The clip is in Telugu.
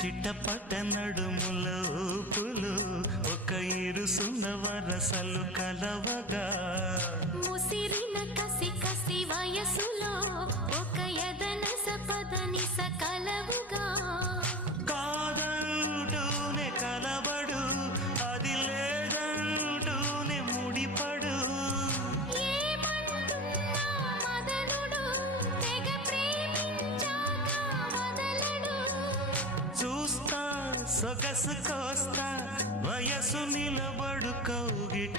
చిట్టపట నడుముల ఊపులు ఒక ఇరుసున్న వరసలు కలవగా ముసిరిన కసి కసి వయసులో ఒక యదన సపదని సకలవుగా కాదంటూనే కలబడు అది లేదంటూనే ముడిపడు ఏమంటున్నా మదనుడు తెగ ప్రేమించాక వదలడు చూస్తా సొగసు కోస్తా వయసు నిలబడు కౌగిట